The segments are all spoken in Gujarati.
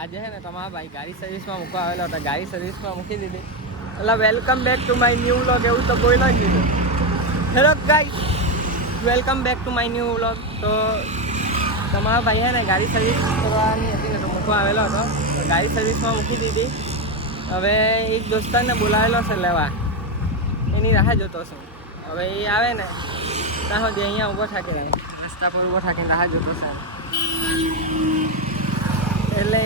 આજે હે ને તમારા ભાઈ ગાડી સર્વિસમાં મૂકવા આવેલો હતો, ગાડી સર્વિસમાં મૂકી દીધી. એટલે welcome back to my new vlog એવું તો બોલ્યો જ નહીં. Hello guys, welcome back to my new vlog. તો તમારા ભાઈ હે ને ગાડી સર્વિસ કરવાની હતી ને તો મૂકવા આવેલો હતો, તો ગાડી સર્વિસમાં મૂકી દીધી. હવે એક દોસ્તારને બોલાવેલો છે લેવા, એની રાહ જોતો છું. હવે એ આવે ને ત્યાં સુધી અહીંયા ઊભો થાકી રહે, રસ્તા પર ઊભો થાકીને રાહ જોતો છે. એટલે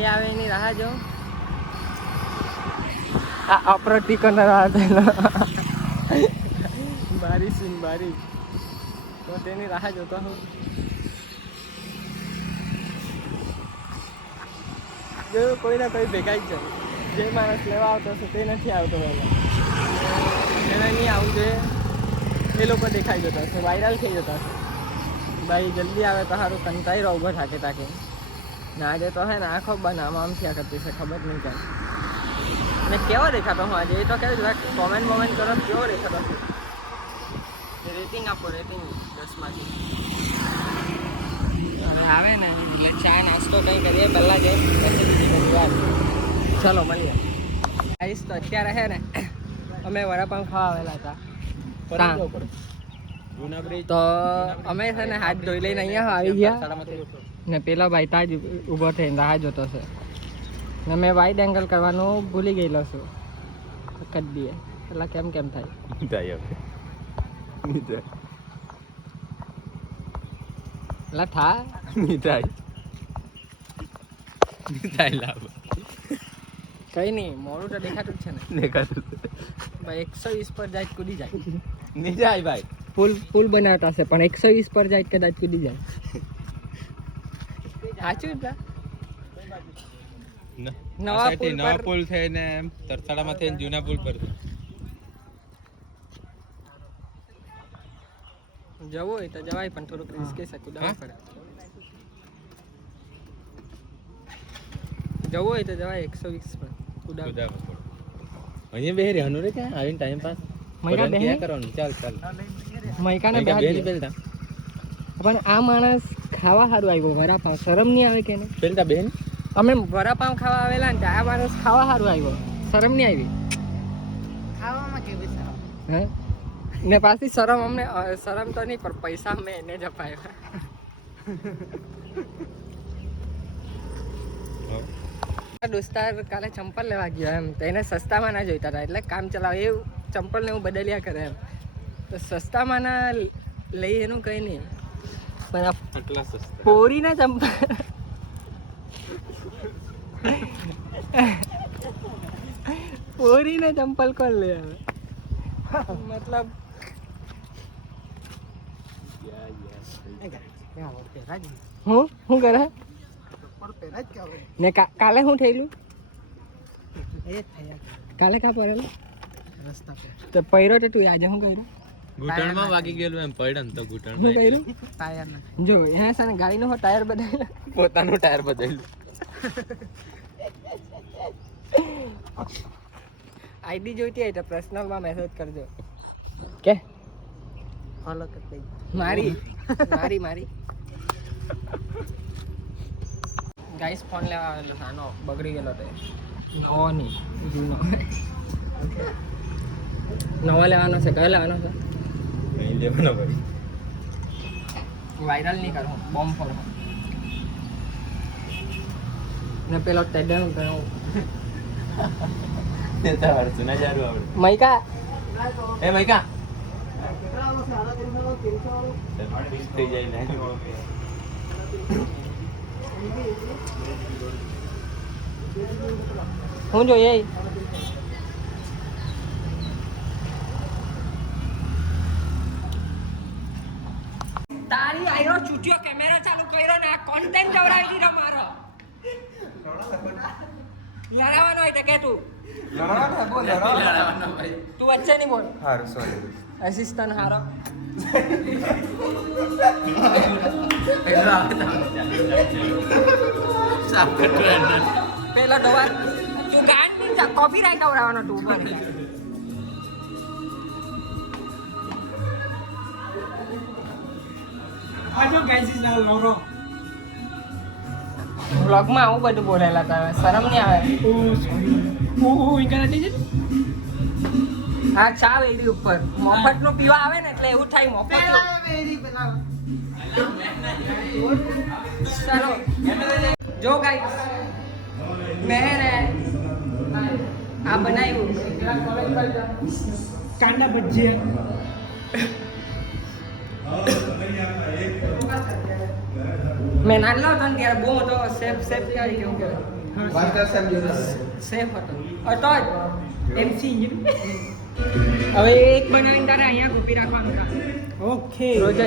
એ આવે એની રાહ જો. આ અપ્રતિકોનો રાહ થયેલો બારી સીન બારી, તો તેની રાહ જોતો હું. જો કોઈને કોઈ ભેગા જ જાય, જે માણસ લેવા આવતો હશે તે નથી આવતો પહેલાં, એને નહીં આવવું જોઈએ. એ લોકો દેખાઈ જતા હશે, વાયરલ થઈ જતા હશે. ભાઈ જલ્દી આવે તો સારું, કંટાઈ રહો ઊભો થાકે થાકે. ને આજે તો હે ને આંખો બનામ આમ થયા કરતી છે, ખબર નહીં કેમ. ને કેવો દેખાતો હું આજે, એ તો કહે જરાક કોમેન્ટ બોમેન્ટ કરો, કેવો દેખાતો છે. રેટિંગ આપો, રેટિંગ 10 માંથી. હવે આવે ને એટલે ચા નાસ્તો કંઈ કરીએ પહેલાં જઈ, પછી બીજી બધી વાત. ચલો મળીએ. આવીશ તો અત્યારે હે ને અમે વડાપાઉં ખાવા આવેલા હતા. તો અમે છે ને હાથ ધોઈ લઈને અહીંયા આવી ગયા ને પેલા ભાઈ ત્યાં જ ઊભો થઈને રાહ જોતો છે. ને મેં વાઇડ એંગલ કરવાનું ભૂલી ગયેલો છું, કરી દઈએ એટલે કેમ થાય એટલે થાય કઈ નહીં, મોડું તો દેખાતું જ છે ને. ભાઈ 120 પર જાય કૂદી જાય. નહીં જાય ભાઈ, પુલ બનાવતા છે પણ 120 પર જાય કદાચ કૂદી જાય. સાચું નવા પુલ થઈને તરસાડામાં થઈને જૂના પુલ પર જવું હોય તો જવાય, પણ થોડુંક રિસ્કી છે, કૂદવું પડે. જવું હોય તો જવાય 120 પર કૂદાવ. અહીંયા બેહરી હનો રે ક્યાં આવીને ટાઈમ પાસ કરવાનું. ચાલ મૈકાને પણ આ માણસ ખાવા સારું આવ્યો વડાપાવ, શરમ નહીં આવે કે નહીં? પેલતા બેન અમે વડાપાવ ખાવા આવેલા ને આ માણસ ખાવા સારું આવ્યો, શરમ નહીં આવી ખાવામાં? કેવી શરમ હે? ને પાછી શરમ અમને, શરમ તો નહીં પણ પૈસા અમે એને જ અપાયા. દોસ્તાર કાલે ચંપલ લેવા ગયો એમ, તો એને સસ્તામાં ના જોઈતા હતા, એટલે કામ ચલાવે એવું ચંપલ ને હું બદલ્યા કરે એમ. તો સસ્તામાં ના લઈ એનું કંઈ નહીં, પણ આ પોરીના ચંપલ પોરીના ચંપલ કોણ લે હવે? મતલબ હું કરે ને કાલે શું થયેલું? કાલે ક્યાં પડેલું? રસ્તા પર તો પૈરો તે તું આજે શું કર્યું? ઘૂંટણમાં વાગી ગયેલું એમ પડ્યો ને તો ઘૂંટણમાં શું કર્યું? ટાયર ના જો અહીંયા છે ને ગાડીનો ટાયર બદલાયેલો, પોતાનું ટાયર બદલ્યું. આઈડી જોઈતી હોય તો પર્સનલમાં મેસેજ કરજો કે ફોલો કરી દઈ. મારી ગાઈસ ફોન લેવા આવેલો નાનો બગડી ગયેલો તે, નવો નહીં જૂનો. નવો લેવાનો છે, કયો લેવાનો છે? નહીં લેવાનો ભાઈ, વાયરલ નહીં કરું, બોમ્બ ફોર ને પેલો ટેડર ગણો મૈકા એ મૈકા હું જોઈએ તારી આયરો ચૂટ્યો કેમેરા ચાલુ કર્યો ને આ કોન્ટેન્ટ જવડાવી દીધો મારો. લડાવવાનો હોય તો કે તું તું વચ્ચે નહીં બોલ. હારું સોરી અસિસ્ટન્ટ હારો પેલો ડોવા તું ગાંડ ની કોપી રાઈટ આવડાવવાનો તું ઉપર. I know guys is now Lauro. વ્લોગમાં આવું બધું બોલેલા હતા શરમ નહીં આવે હા ચા વેડી ઉપર મફતનું પીવા આવે ને એટલે એવું થાય મફત ચાલો જો ગાઈસ મેં ને આ બનાવ્યું કાંડા ભજીયા મેં નાનલો હતો ને ત્યારે બહુ મોટો સેફ કહેવાય કેવું કહેવાય સેફ હતો જ MC હવે એક બનાવીને તારે અહીંયા ગોપી રાખવાનું ઓકે રોજ જ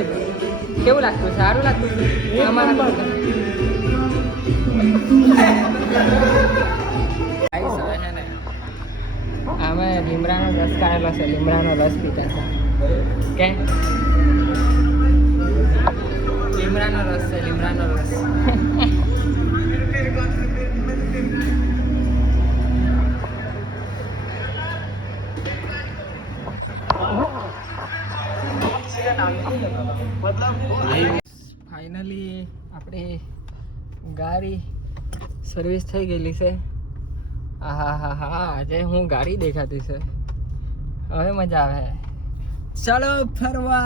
કેવું લાગતું સારું લાગતું અમે લીમડાનો રસ કાઢેલો છે લીમડાનો રસ પીતા છે કે લીમડાનો રસ છે લીમડાનો રસ ફાઇનલી આપણી ગાડી સર્વિસ થઈ ગયેલી છે હા આજે હું ગાડી દેખાતી છે હવે મજા આવે ચાલો ફરવા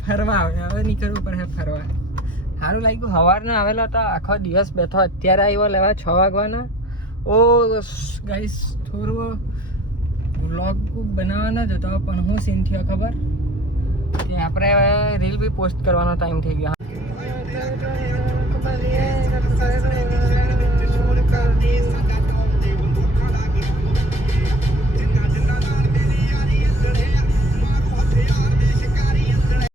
હવે નીકળવું પડે ફરવા સારું લાગ્યું સવારનો આવેલો હતો આખો દિવસ બેઠો અત્યારે આવ્યો લેવા 6 વાગવાના ઓ ગાઈસ થોડું વ્લોગ બનાવવાનો જ હતો પણ હું સીન થયો ખબર કે આપણે રીલ બી પોસ્ટ કરવાનો ટાઈમ થઈ ગયો